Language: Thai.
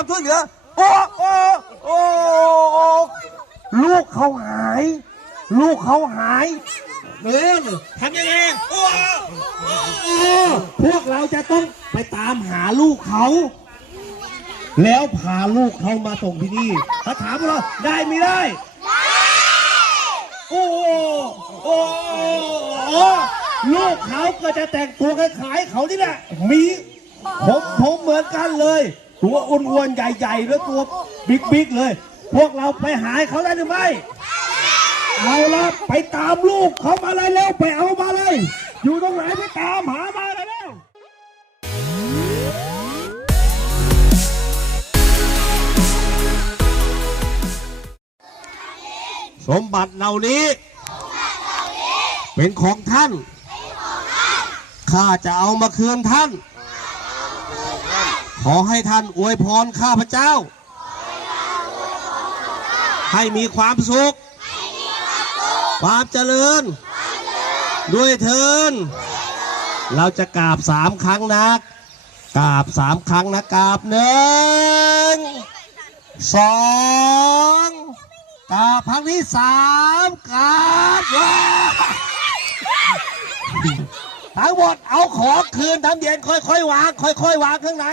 ความช่วยเหลือ โอ้โอ้โอ้ลูกเขาหาย ลูกเขาหายเออทำยังไงโอ้โอ้พวกเราจะต้องไปตามหาลูกเขา แล้วพาลูกเขามาส่งที่นี่เขาถามเราได้ไม่ได้โอ้โอ้โอ้โอ้ลูกเขาก็จะแต่งตัวคล้ายๆเขานี่แหละมีผมผมเหมือนกันเลย ตัวอ้วนๆใหญ่ๆแล้วตัวบิ๊กๆเลย พวกเราไปหาเขาได้หรือไม่เอาละไปตามลูกเขามาเลยเร็วไปเอามาเลย อยู่ตรงไหนไปตามหามาเลยเร็วสมบัติเหล่านี้ เป็นของท่าน ข้าจะเอามาคืนท่าน ขอให้ท่านอวยพรข้าพเจ้า ให้มีความสุข ความเจริญ ด้วยเทิน เราจะกราบสามครั้งนะกราบสามครั้งนะกราบหนึ่งสองกราบครั้งที่สามกราบทั้งหมดเอาของคืนทำเย็นค่อยๆวางค่อยๆวางข้างใน